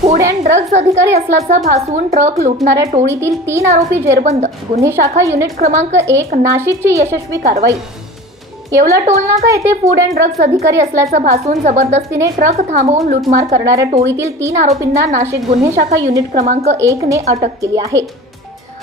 Food and drugs अधिकारी असल्याचं भासवून ट्रक लुटणाऱ्या टोळीतील तीन आरोपी जेरबंद. गुन्हे शाखा युनिट क्रमांक एक नाशिकची यशस्वी कारवाई. येवला टोलनाका येथे फूड अँड ड्रग्ज अधिकारी असल्याचं भासवून जबरदस्तीने ट्रक थांबवून लुटमार करणाऱ्या टोळीतील तीन आरोपींना नाशिक गुन्हे शाखा युनिट क्रमांक एक ने अटक केली आहे.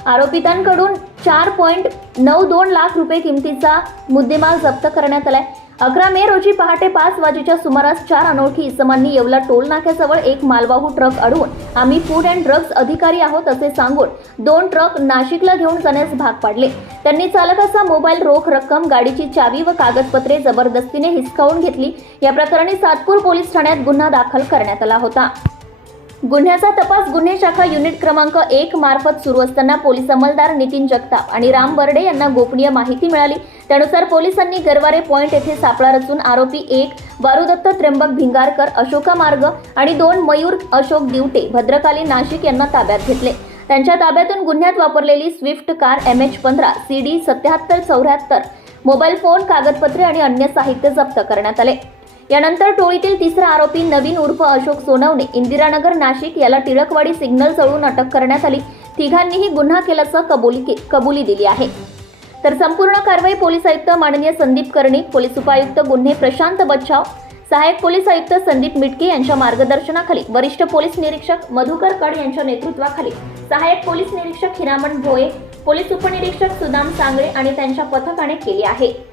आरोपितांकडून चार पॉईंट नऊ दोन लाख रुपये किमतीचा मुद्देमाल जप्त करण्यात आलाय. अकरा मे रोजी पहाटे पाच वाजेच्या सुमारास चार अनोळखी इसमांनी येवला टोल नाक्याजवळ एक मालवाहू ट्रक अडवून आम्ही फूड अँड ड्रग्ज अधिकारी आहोत असे सांगून दोन ट्रक नाशिकला घेऊन जाण्यास भाग पाडले. त्यांनी चालकाचा मोबाईल रोख रक्कम गाडीची चावी व कागदपत्रे जबरदस्तीने हिसकावून घेतली. या प्रकरणी सातपूर पोलीस ठाण्यात गुन्हा दाखल करण्यात आला होता. गुन्ह्याचा तपास गुन्हे शाखा युनिट क्रमांक एक मार्फत सुरू असताना पोलीस अंमलदार नितीन जगताप आणि राम बर्डे यांना गोपनीय माहिती मिळाली. त्यानुसार पोलिसांनी गरवारे पॉइंट येथे सापळा रचून आरोपी एक वारुदत्त त्र्यंबक भिंगारकर अशोका मार्ग आणि दोन मयूर अशोक दिवटे भद्रकाली नाशिक यांना ताब्यात घेतले. त्यांच्या ताब्यातून गुन्ह्यात वापरलेली स्विफ्ट कार एम एच पंधरा सी डी सत्याहत्तर चौऱ्याहत्तर मोबाईल फोन कागदपत्रे आणि अन्य साहित्य जप्त करण्यात आले. यानंतर टोळीतील तिसरा आरोपी नवीन उर्फ अशोक सोनवणे इंदिरानगर नाशिक याला टिळकवाडी सिग्नल चळून अटक करण्यात आली. तिघांनीही गुन्हा केल्याचं कबुली के- कबुली दिली आहे. तर संपूर्ण कारवाई पोलीस आयुक्त माननीय संदीप कर्णिक पोलीस उपायुक्त गुन्हे प्रशांत बच्छाव सहाय्यक पोलीस आयुक्त संदीप मिटके यांच्या मार्गदर्शनाखाली वरिष्ठ पोलीस निरीक्षक मधुकर कड यांच्या नेतृत्वाखाली सहाय्यक पोलीस निरीक्षक हिरामण भोये पोलीस उपनिरीक्षक सुदाम सांगळे आणि त्यांच्या पथकाने केली आहे.